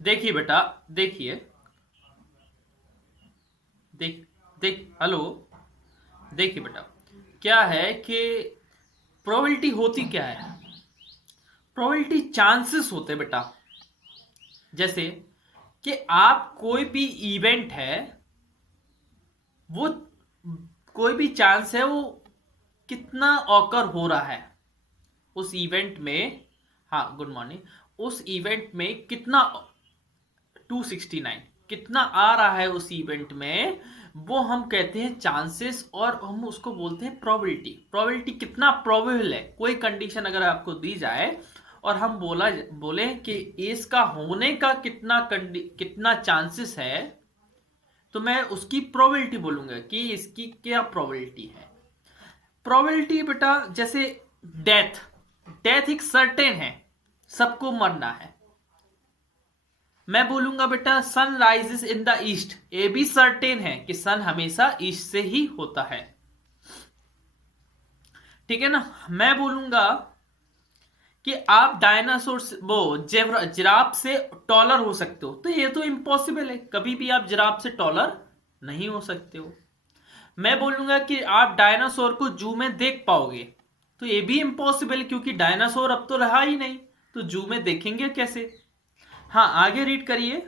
देखिए बेटा, देखिए, देख देख हेलो, देखिए बेटा, क्या है कि प्रोबेबिलिटी होती क्या है? प्रोबेबिलिटी चांसेस होते हैं बेटा। जैसे कि आप कोई भी इवेंट है, वो कोई भी चांस है, वो कितना ऑकर हो रहा है उस इवेंट में। हाँ, गुड मॉर्निंग। उस इवेंट में कितना 269 कितना आ रहा है उस इवेंट में, वो हम कहते हैं चांसेस, और हम उसको बोलते हैं प्रोबेबिलिटी। प्रोबेबिलिटी कितना प्रोबेबल है, कोई कंडीशन अगर आपको दी जाए और हम बोले कि इसका होने का कितना चांसेस है, तो मैं उसकी प्रोबेबिलिटी बोलूंगा कि इसकी क्या प्रोबेबिलिटी है। प्रोबेबिलिटी बेटा, जैसे डेथ डेथ एक सर्टेन है, सबको मरना है। मैं बोलूंगा बेटा sun rises in the east, ये भी सर्टेन है कि सन हमेशा ईस्ट से ही होता है। ठीक है ना? मैं बोलूंगा कि आप डायनासोर वो जिराफ से टॉलर हो सकते हो, तो ये तो इम्पॉसिबल है, कभी भी आप जिराफ से टॉलर नहीं हो सकते हो। मैं बोलूंगा कि आप डायनासोर को जू में देख पाओगे, तो ये भी इम्पॉसिबल है, क्योंकि डायनासोर अब तो रहा ही नहीं, तो जू में देखेंगे कैसे? हाँ, आगे रीड करिए।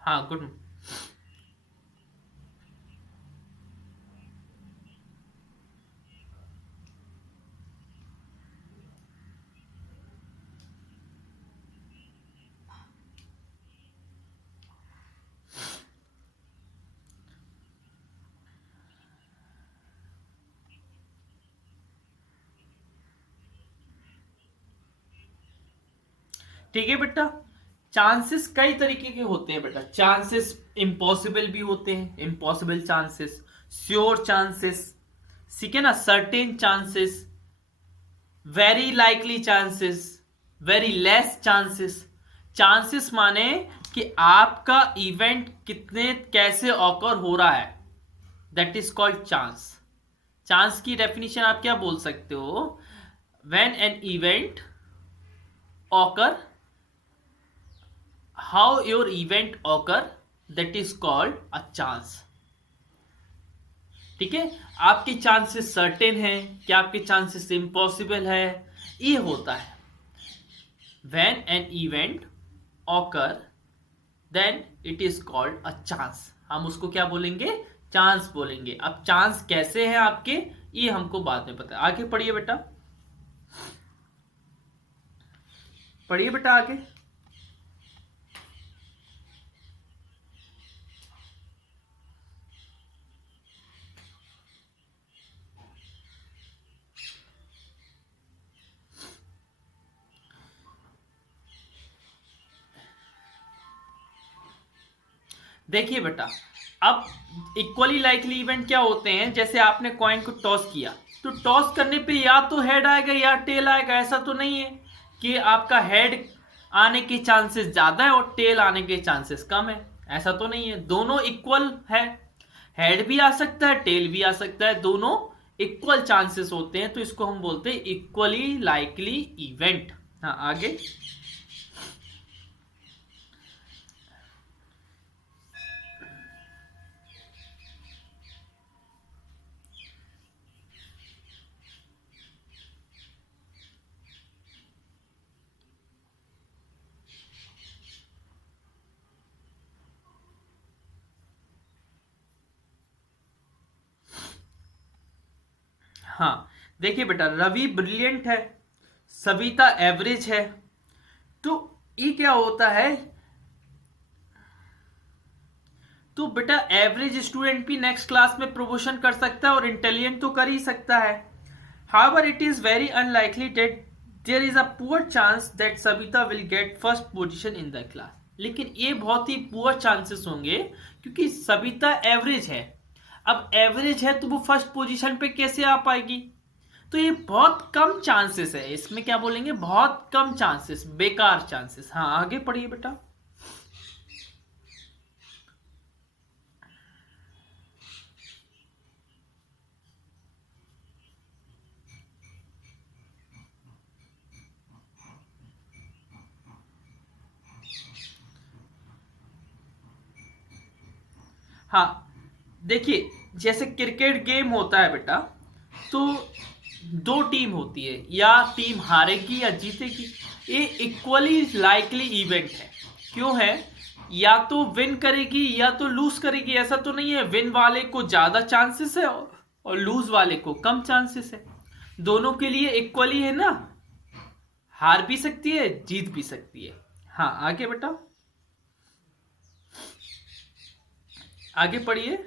हाँ, गुड। ठीक है बेटा, चांसेस कई तरीके के होते हैं बेटा। चांसेस इम्पॉसिबल भी होते हैं, इम्पॉसिबल चांसेस, श्योर चांसेस, ठीक है ना, certain chances, very likely chances, very less chances. Chances माने कि आपका इवेंट कितने कैसे ऑकर हो रहा है, that is called chance. Chance की डेफिनेशन आप क्या बोल सकते हो? When an event occur, how your event occur, that is called a chance। ठीक है? आपके चांसेस सर्टेन है, क्या आपके चांसेस इम्पॉसिबल है, ये होता है। when an event occur, then it is called a chance। हम उसको क्या बोलेंगे? चांस बोलेंगे। अब चांस कैसे हैं आपके, ये हमको बाद में पता है। आगे पढ़िए बेटा, पढ़िए बेटा आगे। देखिए बेटा, अब इक्वली लाइकली इवेंट क्या होते हैं? जैसे आपने कॉइन को टॉस किया, तो टॉस करने पे या तो हेड आएगा या टेल आएगा। ऐसा तो नहीं है कि आपका हेड आने के चांसेस ज्यादा है और टेल आने के चांसेस कम है। ऐसा तो नहीं है, दोनों इक्वल है। हेड भी आ सकता है, टेल भी आ सकता है, दोनों इक्वल चांसेस होते हैं, तो इसको हम बोलते हैं इक्वली लाइकली इवेंट। हाँ, आगे। हाँ, देखिए बेटा, रवि ब्रिलियंट है, सविता एवरेज है, तो ये क्या होता है? तो बेटा एवरेज स्टूडेंट भी नेक्स्ट क्लास में प्रमोशन कर सकता है और इंटेलिजेंट तो कर ही सकता है। However, it is very unlikely that there is a poor chance that Sabita will get first position in the class. लेकिन ये बहुत ही पुअर चांसेस होंगे क्योंकि सबिता एवरेज है. अब एवरेज है तो वो फर्स्ट पोजीशन पे कैसे आ पाएगी. तो ये बहुत कम चांसेस है. इसमें क्या बोलेंगे, बहुत कम चांसेस, बेकार चांसेस. हाँ, आगे पढ़िए बेटा. हाँ, देखिए, जैसे क्रिकेट गेम होता है बेटा, तो दो टीम होती है, या टीम हारेगी या जीतेगी. ये इक्वली लाइकली इवेंट है. क्यों है, या तो विन करेगी या तो लूज करेगी. ऐसा तो नहीं है विन वाले को ज्यादा चांसेस है और लूज वाले को कम चांसेस है. दोनों के लिए इक्वली है ना, हार भी सकती है जीत भी सकती है. हाँ, आगे बेटा, आगे पढ़िए.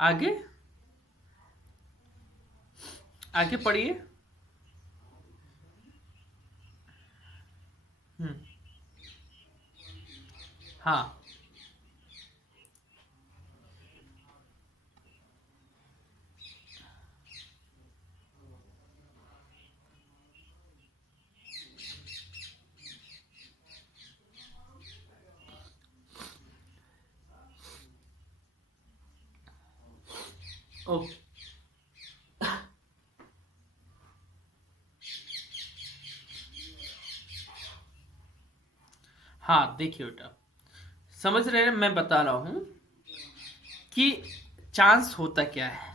आगे, आगे पढ़िए. हाँ, ओके. हाँ, देखिए बेटा, समझ रहे हैं, मैं बता रहा हूं कि चांस होता क्या है.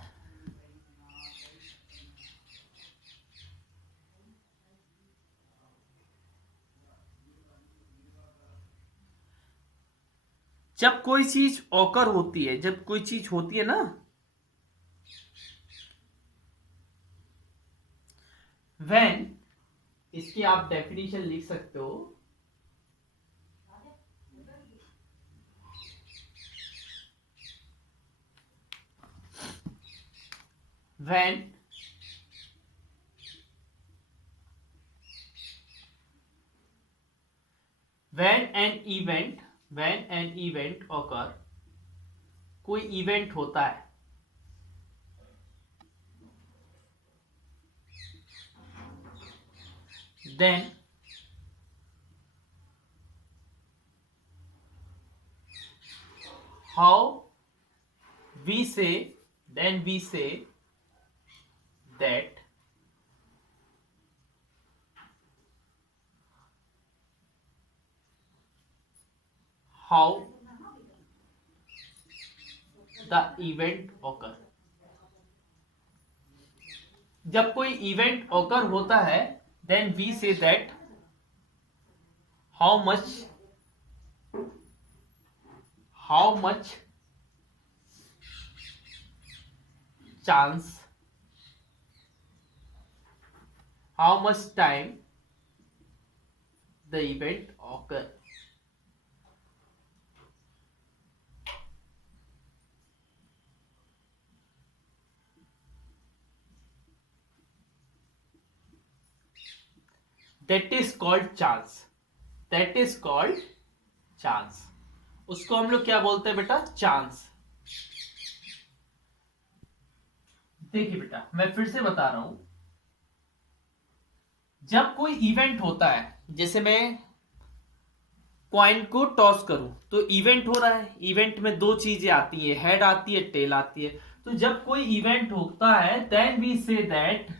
जब कोई चीज ऑकर होती है, जब कोई चीज होती है ना, व्हेन, इसकी आप डेफिनेशन लिख सकते हो. when when an event occur, कोई इवेंट होता है, then how we say, then we say that how the event occur. जब कोई इवेंट occur होता है, then we say that how much chance, how much time the event occur. That is called chance. That is called chance. उसको हम लोग क्या बोलते हैं बेटा, चांस. देखिए बेटा, मैं फिर से बता रहा हूं. जब कोई इवेंट होता है, जैसे मैं कॉइन को टॉस करूं तो इवेंट हो रहा है. इवेंट में दो चीजें आती है, हेड आती है, टेल आती है. तो जब कोई इवेंट होता है, देन वी से दैट,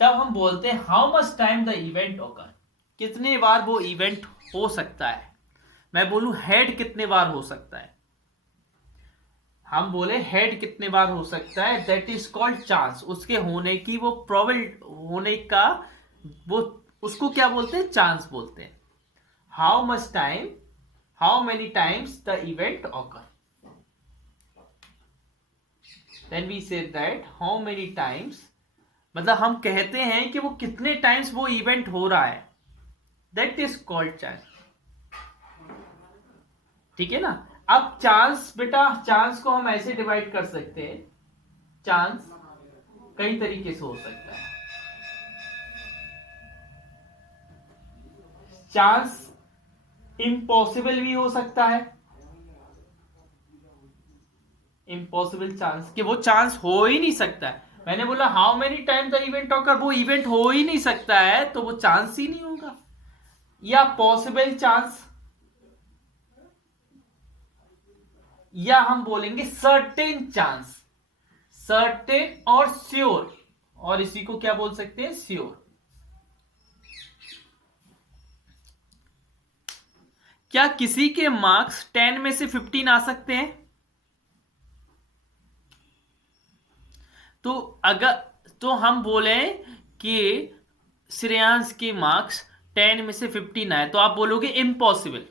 तब हम बोलते हैं how much time the event ओकर, कितने बार वो इवेंट हो सकता है. मैं बोलूं हेड कितने बार हो सकता है, हम बोले हेड कितने बार हो सकता है, दैट इज कॉल्ड चांस. उसके होने की वो प्रोबेबल होने का, वो उसको क्या बोलते हैं, चांस बोलते हैं. How much time, how many times the event occur, then we say that how many times मतलब हम कहते हैं कि वो कितने टाइम्स वो इवेंट हो रहा है, दैट इज कॉल्ड चांस। ठीक है ना। अब चांस बेटा, चांस को हम ऐसे डिवाइड कर सकते हैं, चांस कई तरीके से हो सकता है। चांस इम्पॉसिबल भी हो सकता है, इम्पॉसिबल चांस कि वो चांस हो ही नहीं सकता है। मैंने बोला how many time the event occur, वो इवेंट हो ही नहीं सकता है तो वो चांस ही नहीं होगा। या पॉसिबल चांस, या हम बोलेंगे सर्टेन चांस, सर्टेन और श्योर, और इसी को क्या बोल सकते हैं, श्योर। क्या किसी के मार्क्स 10 में से 15 आ सकते हैं? तो अगर, तो हम बोले कि श्रेयांश के मार्क्स 10 में से 15 आए तो आप बोलोगे इम्पॉसिबल।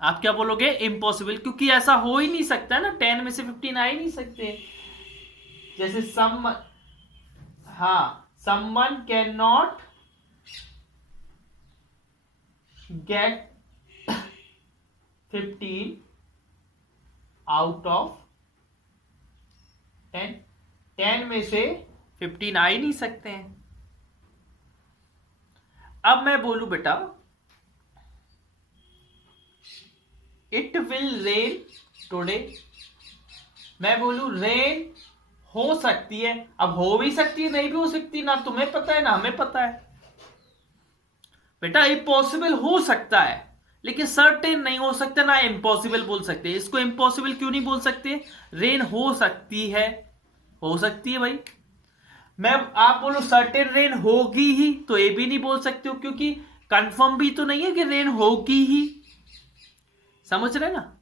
आप क्या बोलोगे, इम्पॉसिबल, क्योंकि ऐसा हो ही नहीं सकता ना, 10 में से 15 आ ही नहीं सकते। जैसे someone can not gate 15 out of 10, 10 में से 15 आ ही नहीं सकते हैं। अब मैं बोलू बेटा, इट विल रेन टुडे, मैं बोलू रेन हो सकती है। अब हो भी सकती है, नहीं भी हो सकती, ना तुम्हें पता है ना हमें पता है। बेटा इम्पॉसिबल हो सकता है, लेकिन सर्टेन नहीं हो सकता, ना इम्पॉसिबल बोल सकते। इसको इम्पॉसिबल क्यों नहीं बोल सकते, रेन हो सकती है, हो सकती है भाई। मैं, आप बोलो सर्टेन रेन होगी ही, तो ये भी नहीं बोल सकते हो, क्योंकि कंफर्म भी तो नहीं है कि रेन होगी ही। समझ रहे ना।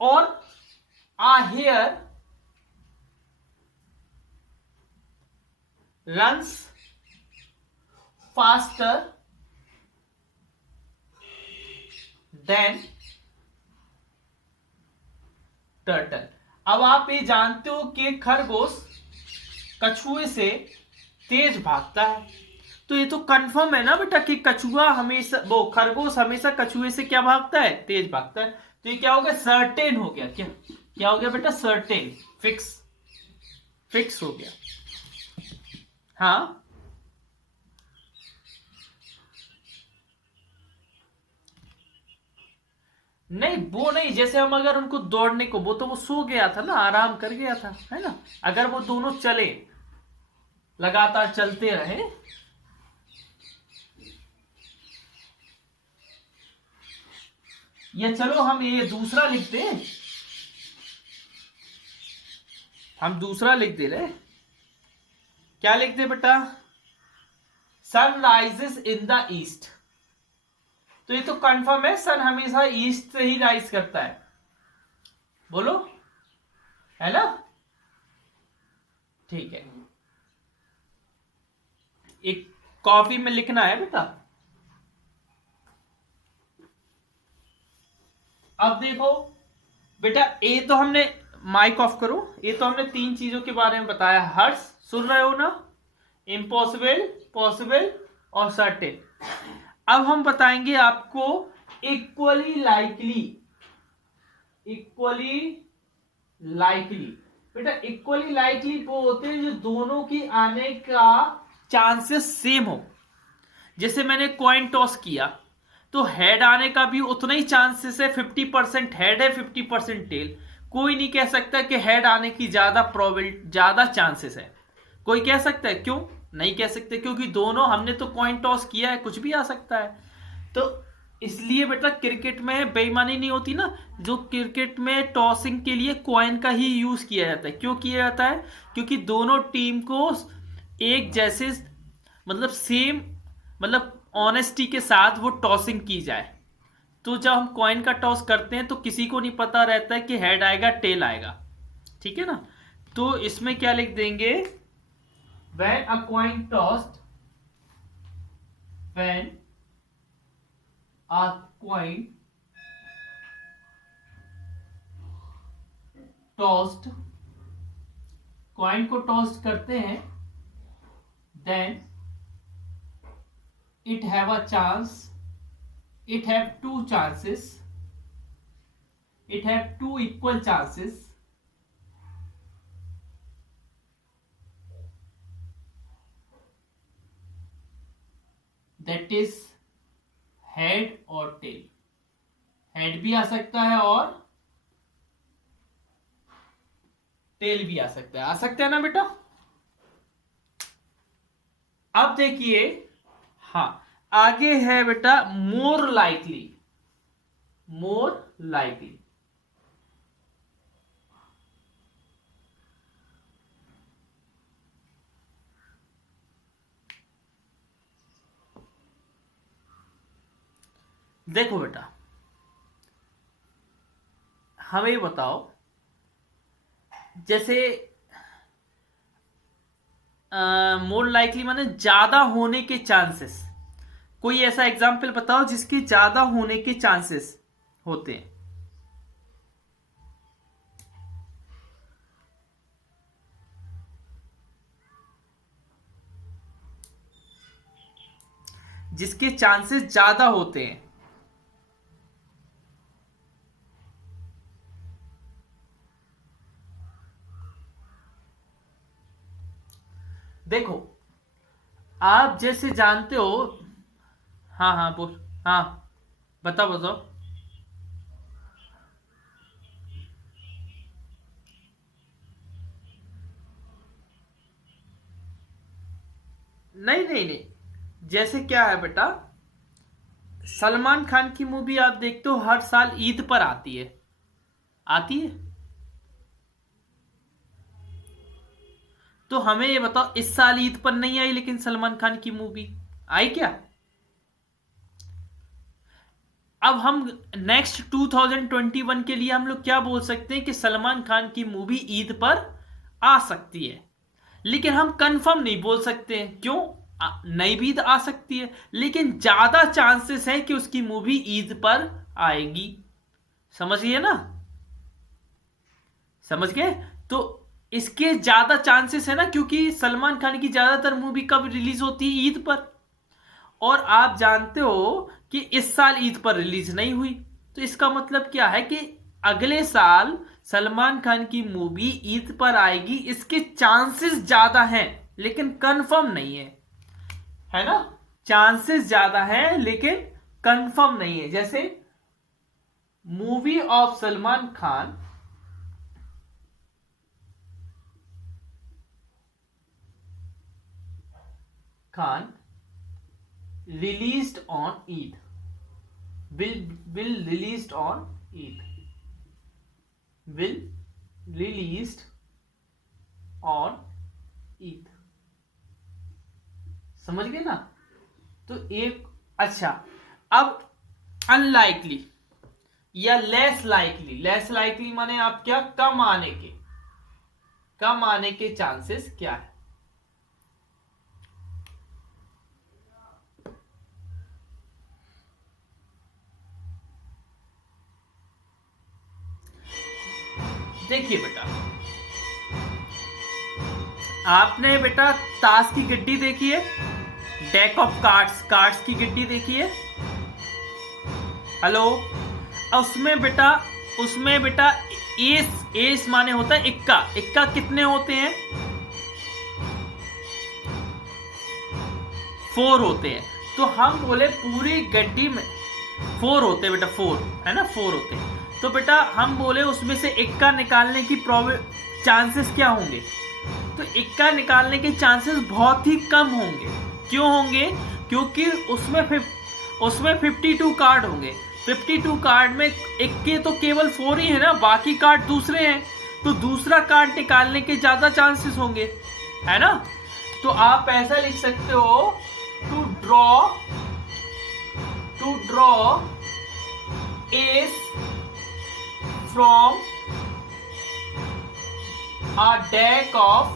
और a hare runs faster than turtle. अब आप ये जानते हो कि खरगोश कछुए से तेज भागता है, तो ये तो कंफर्म है ना बेटा कि कछुआ हमेशा, वो खरगोश हमेशा कछुए से क्या भागता है, तेज भागता है। तो ये क्या हो गया, सर्टेन हो गया। क्या क्या हो गया बेटा, सर्टेन, फिक्स, फिक्स हो गया। हाँ, नहीं वो नहीं, जैसे हम अगर उनको दौड़ने को, वो तो वो सो गया था ना, आराम कर गया था, है ना। अगर वो दोनों चले, लगातार चलते रहे, या चलो हम ये दूसरा लिखते हैं, हम दूसरा लिख दे रहे, क्या लिखते बेटा, sun rises in the east. तो ये तो कंफर्म है, सन हमेशा ईस्ट से ही राइज करता है, बोलो, है ना। ठीक है, एक कॉपी में लिखना है बेटा। अब देखो बेटा, ये तो हमने, माइक ऑफ करो, ये तो हमने तीन चीजों के बारे में बताया। हर्ष सुन रहे हो ना, इम्पॉसिबल, पॉसिबल और सर्टेन। अब हम बताएंगे आपको इक्वली लाइकली, इक्वली लाइकली। बेटा इक्वली लाइकली वो होते हैं जो दोनों की आने का चांसेस सेम हो। जैसे मैंने कॉइन टॉस किया, तो हेड आने का भी उतना ही चांसेस है, 50% हेड है, 50% टेल। कोई नहीं कह सकता कि हेड आने की ज्यादा प्रोबेबिलिटी, ज्यादा चांसेस है। कोई कह सकता है, क्यों नहीं कह सकते, क्योंकि दोनों, हमने तो कॉइन टॉस किया है, कुछ भी आ सकता है। तो इसलिए बेटा क्रिकेट में बेईमानी नहीं होती ना। जो क्रिकेट में टॉसिंग के लिए कॉइन का ही यूज किया जाता है, क्यों किया जाता है, क्योंकि दोनों टीम को एक जैसे, मतलब सेम, मतलब ऑनेस्टी के साथ वो टॉसिंग की जाए। तो जब हम कॉइन का टॉस करते हैं तो किसी को नहीं पता रहता है कि हेड आएगा टेल आएगा, ठीक है ना। तो इसमें क्या लिख देंगे, when a coin tossed, when a coin tossed, coin को टॉस करते हैं then it have a chance, it have two chances, it have two equal chances that is head और टेल। हेड भी आ सकता है और टेल भी आ सकता है, आ सकता है ना बेटा। अब देखिए, हाँ आगे है बेटा मोर लाइकली। मोर लाइकली देखो बेटा, हमें ये बताओ, जैसे मोर लाइकली माने ज्यादा होने के चांसेस। कोई ऐसा एग्जाम्पल बताओ जिसके ज्यादा होने के चांसेस होते हैं। जिसके चांसेस ज्यादा होते हैं। देखो, आप जैसे जानते हो, हाँ हाँ बोल, हाँ बताओ बताओ। नहीं नहीं नहीं, जैसे क्या है बेटा, सलमान खान की मूवी आप देखते हो हर साल ईद पर आती है, आती है। तो हमें ये बताओ, इस साल ईद पर नहीं आई लेकिन सलमान खान की मूवी आई क्या? अब हम नेक्स्ट 2021 के लिए हम लोग क्या बोल सकते हैं कि सलमान खान की मूवी ईद पर आ सकती है, लेकिन हम कंफर्म नहीं बोल सकते हैं। क्यों? नई भी आ सकती है, लेकिन ज्यादा चांसेस है कि उसकी मूवी ईद पर आएगी। समझ गए ना? समझ गए? तो इसके ज्यादा चांसेस है ना, क्योंकि सलमान खान की ज्यादातर मूवी कब रिलीज होती है? ईद पर। और आप जानते हो कि इस साल ईद पर रिलीज नहीं हुई, तो इसका मतलब क्या है कि अगले साल सलमान खान की मूवी ईद पर आएगी। इसके चांसेस ज्यादा हैं लेकिन कंफर्म नहीं है ना? चांसेस ज्यादा हैं लेकिन कंफर्म नहीं है। जैसे movie of Salman Khan released on Eid, will released on Eid, will released on Eid। समझ गए ना? तो एक अच्छा, अब अनलाइकली या लेस लाइकली। लेस लाइकली माने आप क्या, कम आने के चांसेस क्या है? देखिए बेटा, आपने बेटा ताश की गड्डी देखी है? डेक ऑफ कार्ड्स की गड्डी देखी है? हेलो? उसमें बेटा एस माने होता है इक्का कितने होते हैं? 4 होते हैं। तो हम बोले पूरी गड्डी में 4 होते हैं बेटा, 4 है ना, 4 होते हैं। तो बेटा हम बोले उसमें से इक्का निकालने की चांसेस क्या होंगे? तो इक्का निकालने के चांसेस बहुत ही कम होंगे। क्यों होंगे? क्योंकि उसमें 52 कार्ड होंगे। 52 कार्ड में इक्के तो केवल 4 ही है ना, बाकी कार्ड दूसरे हैं। तो दूसरा कार्ड निकालने के ज्यादा चांसेस होंगे, है ना? तो आप ऐसा लिख सकते हो, to draw ace from a deck of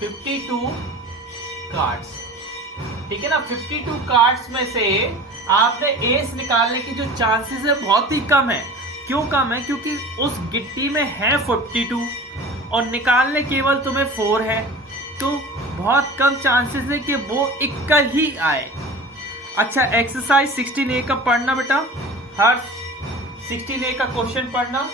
52 cards. ठीक है ना? 52 कार्ड्स में से आपने एस निकालने की जो चांसेस है बहुत ही कम है। क्यों कम है? क्योंकि उस गिट्टी में है 42 और निकालने केवल तुम्हें 4 है, तो बहुत कम चांसेस है कि वो इक्का ही आए। अच्छा, एक्सरसाइज 16A का पढ़ना बेटा, हर 16A का क्वेश्चन पढ़ना।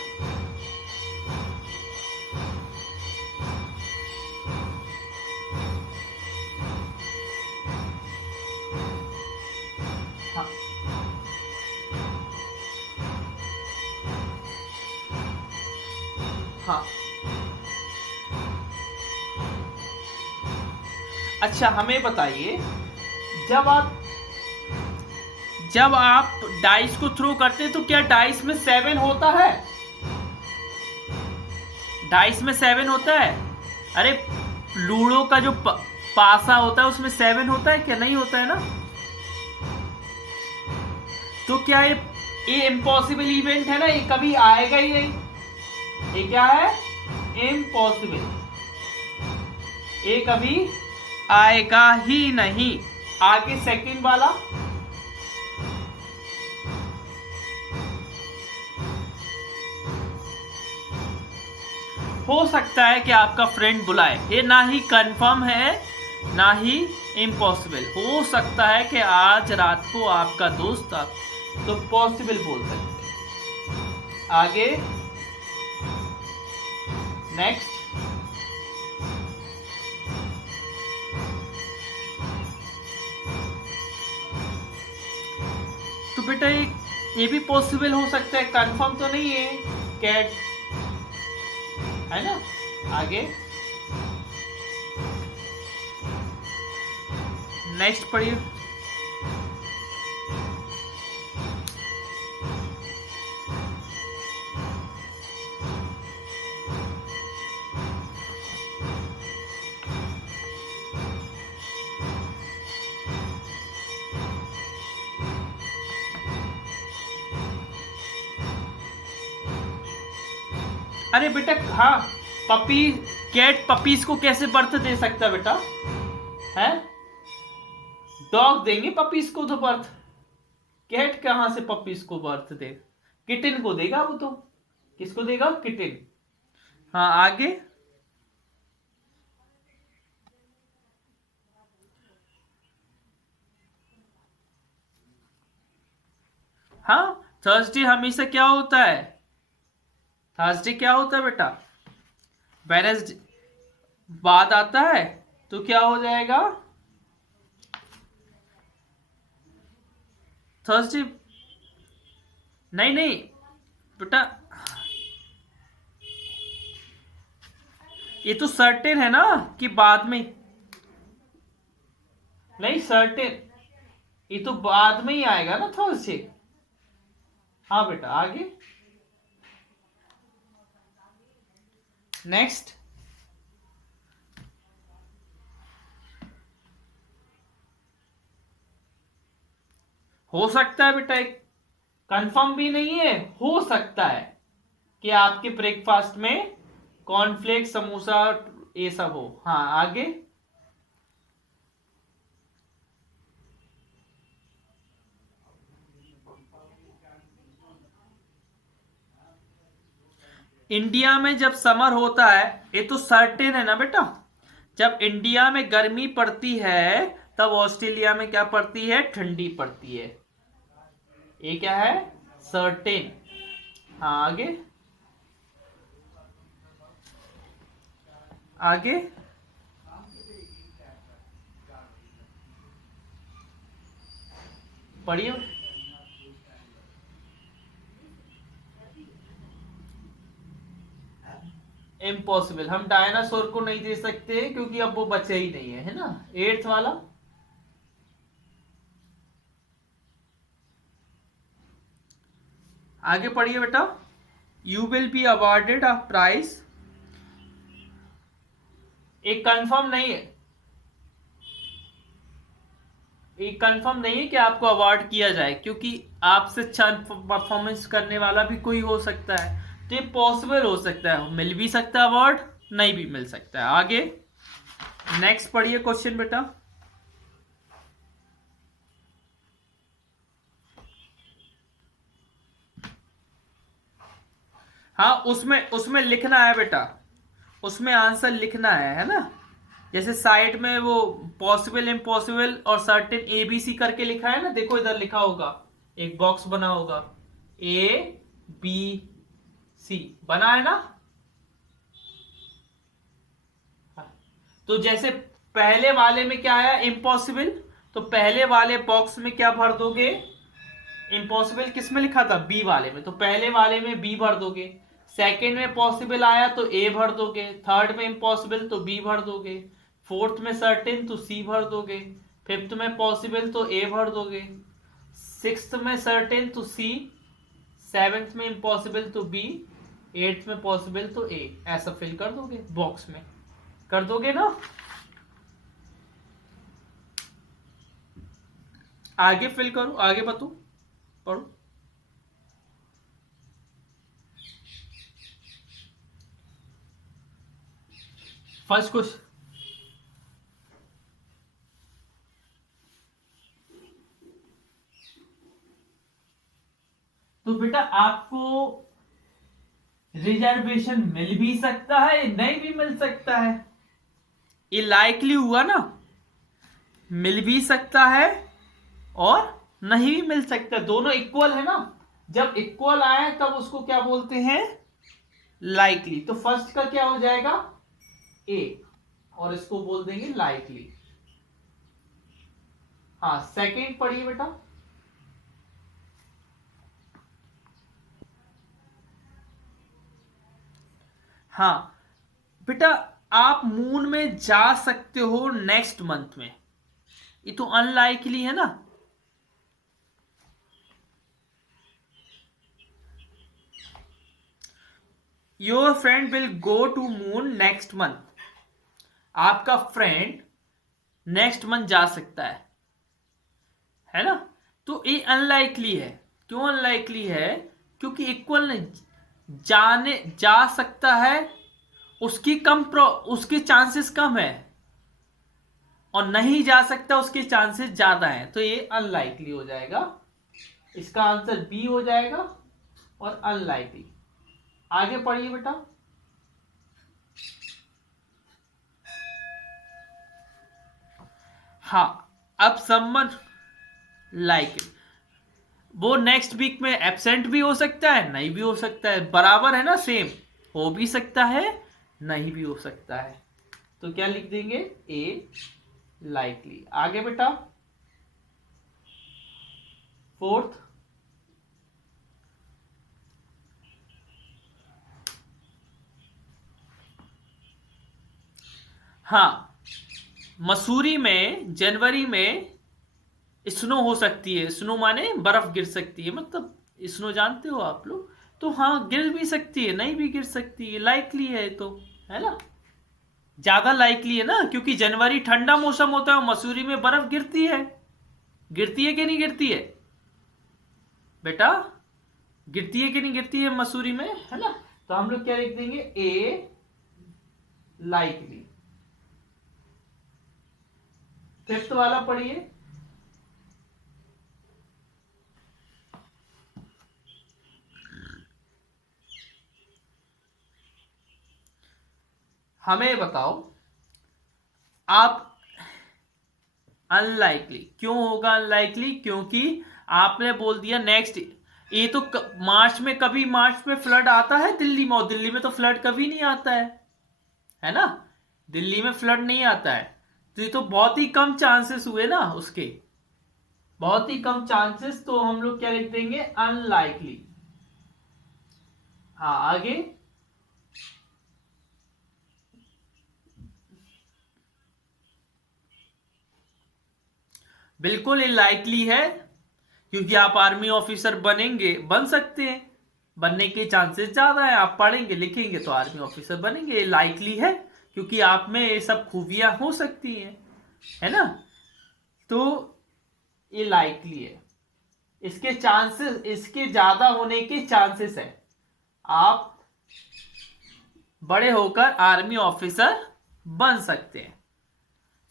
हाँ हाँ। अच्छा, हमें बताइए, जब आप जब आप डाइस को थ्रो करते हैं तो क्या डाइस में 7 होता है? डाइस में 7 होता है? अरे, लूडो का जो पासा होता है उसमें 7 होता है क्या? नहीं होता है ना। तो क्या ये इम्पॉसिबल इवेंट है ना, ये कभी आएगा ही नहीं। ये क्या है? इम्पॉसिबल। ये कभी आएगा ही नहीं। आगे सेकंड वाला, हो सकता है कि आपका फ्रेंड बुलाए, ये ना ही कंफर्म है ना ही इम्पॉसिबल। हो सकता है कि आज रात को आपका दोस्त आप तो पॉसिबल बोल सकते हैं। आगे नेक्स्ट। तो बेटा ये भी पॉसिबल हो सकता है, कंफर्म तो नहीं है। कैट है ना। आगे नेक्स्ट पढ़िए। अरे बेटा, हाँ, पपी, कैट पपीज को कैसे बर्थ दे सकता है बेटा? है, डॉग देंगे पपीज को तो बर्थ। कैट कहां से पपीज को बर्थ दे? किटिन को देगा वो तो। किसको देगा? किटिन। हाँ, आगे। हाँ, थर्सडे हमेशा क्या होता है? थर्सडे क्या होता है बेटा? वेडनेसडे बाद आता है, तो क्या हो जाएगा? थर्सडे। नहीं नहीं बेटा, ये तो सर्टेन है ना कि बाद में। नहीं, सर्टेन, ये तो बाद में ही आएगा ना थर्सडे। हाँ बेटा, आगे नेक्स्ट। हो सकता है बेटा, एक कंफर्म भी नहीं है, हो सकता है कि आपके ब्रेकफास्ट में कॉर्नफ्लेक्स, समोसा, ये सब हो। हाँ, आगे। इंडिया में जब समर होता है, ये तो सर्टेन है ना बेटा, जब इंडिया में गर्मी पड़ती है तब ऑस्ट्रेलिया में क्या पड़ती है? ठंडी पड़ती है। ये क्या है? सर्टेन। हाँ, आगे आगे। पढ़िए। इम्पॉसिबल, हम डायनासोर को नहीं दे सकते क्योंकि अब वो बचे ही नहीं है ना। एट्थ वाला, आगे पढ़िए बेटा। You will be awarded a prize. एक कंफर्म नहीं है, एक कंफर्म नहीं है कि आपको अवार्ड किया जाए, क्योंकि आपसे अच्छा परफॉर्मेंस करने वाला भी कोई हो सकता है। तो ये पॉसिबल हो सकता है, मिल भी सकता है अवार्ड, नहीं भी मिल सकता है। आगे नेक्स्ट पढ़िए क्वेश्चन बेटा। हाँ, उसमें उसमें लिखना है बेटा, उसमें आंसर लिखना है ना। जैसे साइड में वो पॉसिबल, इम्पॉसिबल और सर्टेन ABC करके लिखा है ना, देखो इधर लिखा होगा, एक बॉक्स बना होगा ABC बना है ना। तो जैसे पहले वाले में क्या आया, इम्पॉसिबल, तो पहले वाले बॉक्स में क्या भर दोगे, इम्पॉसिबल किस में लिखा था, बी वाले में, तो पहले वाले में बी भर दोगे। सेकंड में पॉसिबल आया तो ए भर दोगे, थर्ड में इम्पॉसिबल तो बी भर दोगे, फोर्थ में सर्टेन तो सी भर दोगे, फिफ्थ में पॉसिबल तो ए भर दोगे, सिक्स्थ में सर्टेन तो सी, सेवेंथ में इम्पॉसिबल तो बी, एट्थ में पॉसिबल तो ए। ऐसा फिल कर दोगे बॉक्स में, कर दोगे ना। आगे फिल करो, आगे बताओ, पढ़ो। फर्स्ट क्वेश्चन, तो बेटा आपको रिजर्वेशन मिल भी सकता है, नहीं भी मिल सकता है। ये लाइकली हुआ ना, मिल भी सकता है और नहीं भी मिल सकता, दोनों इक्वल है ना। जब इक्वल आए तब उसको क्या बोलते हैं, लाइकली। तो फर्स्ट का क्या हो जाएगा, ए, और इसको बोल देंगे लाइकली। हाँ, सेकंड पढ़िए बेटा। हाँ बेटा, आप मून में जा सकते हो नेक्स्ट मंथ में, ये तो अनलाइकली है ना। Your friend will go to moon next month, आपका फ्रेंड नेक्स्ट मंथ जा सकता है ना। तो ये अनलाइकली है। क्यों अनलाइकली है, क्योंकि इक्वल नहीं, जाने जा सकता है उसके चांसेस कम है, और नहीं जा सकता उसके चांसेस ज्यादा हैं, तो ये अनलाइकली हो जाएगा। इसका आंसर बी हो जाएगा और अनलाइकली। आगे पढ़िए बेटा। हाँ, अब समवन लाइक, वो नेक्स्ट वीक में एब्सेंट भी हो सकता है, नहीं भी हो सकता है, बराबर है ना, सेम, हो भी सकता है नहीं भी हो सकता है। तो क्या लिख देंगे, ए लाइकली। आगे बेटा, फोर्थ, हाँ, मसूरी में जनवरी में स्नो हो सकती है, स्नो माने बर्फ गिर सकती है, मतलब स्नो जानते हो आप लोग, तो हाँ गिर भी सकती है, नहीं भी गिर सकती है, लाइकली है तो, है ना, ज्यादा लाइकली है ना, क्योंकि जनवरी ठंडा मौसम होता है और मसूरी में बर्फ गिरती है, गिरती है कि नहीं गिरती है बेटा, गिरती है कि नहीं गिरती है मसूरी में, है ना। तो हम लोग क्या लिख देंगे, ए लाइकली। फिफ्थ वाला पढ़िए। हमें बताओ, आप अनलाइकली क्यों होगा, अनलाइकली क्योंकि आपने बोल दिया नेक्स्ट, ये तो मार्च में, कभी मार्च में फ्लड आता है दिल्ली में, और दिल्ली में तो फ्लड कभी नहीं आता है ना, दिल्ली में फ्लड नहीं आता है, तो ये तो बहुत ही कम चांसेस हुए ना उसके, बहुत ही कम चांसेस, तो हम लोग क्या लिख देंगे, अनलाइकली। हाँ आगे, बिल्कुल ये लाइकली है, क्योंकि आप आर्मी ऑफिसर बनेंगे, बन सकते हैं, बनने के चांसेस ज्यादा है, आप पढ़ेंगे लिखेंगे तो आर्मी ऑफिसर बनेंगे, ये लाइकली है, क्योंकि आप में ये सब खूबियां हो सकती हैं, है ना। तो ये लाइकली है, इसके चांसेस, इसके ज्यादा होने के चांसेस है, आप बड़े होकर आर्मी ऑफिसर बन सकते हैं।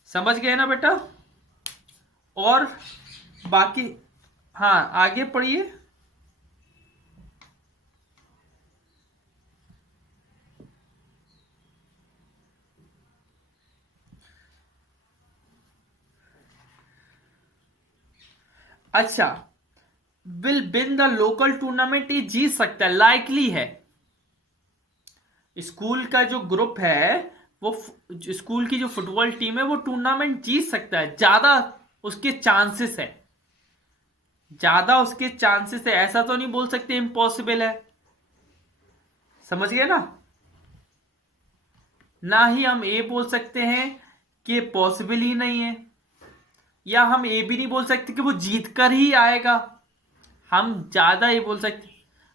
समझ गए ना बेटा। और बाकी, हाँ आगे पढ़िए। अच्छा, will win the local tournament, ये जीत सकता है, लाइकली है। स्कूल का जो ग्रुप है, वो स्कूल की जो फुटबॉल टीम है वो टूर्नामेंट जीत सकता है, ज्यादा उसके चांसेस है, ज्यादा उसके चांसेस है। ऐसा तो नहीं बोल सकते इम्पॉसिबल है, समझ गए ना। ना ही हम ये बोल सकते हैं कि पॉसिबल ही नहीं है, या हम ये भी नहीं बोल सकते कि वो जीत कर ही आएगा। हम ज्यादा ये बोल सकते,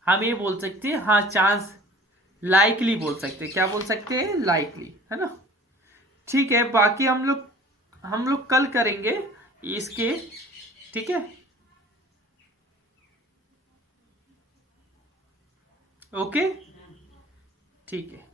हम ये बोल सकते हैं हाँ चांस, लाइकली बोल सकते हैं। क्या बोल सकते हैं? लाइकली, है ना। ठीक है, बाकी हम लोग कल करेंगे इसके। ठीक है, ओके, ठीक है।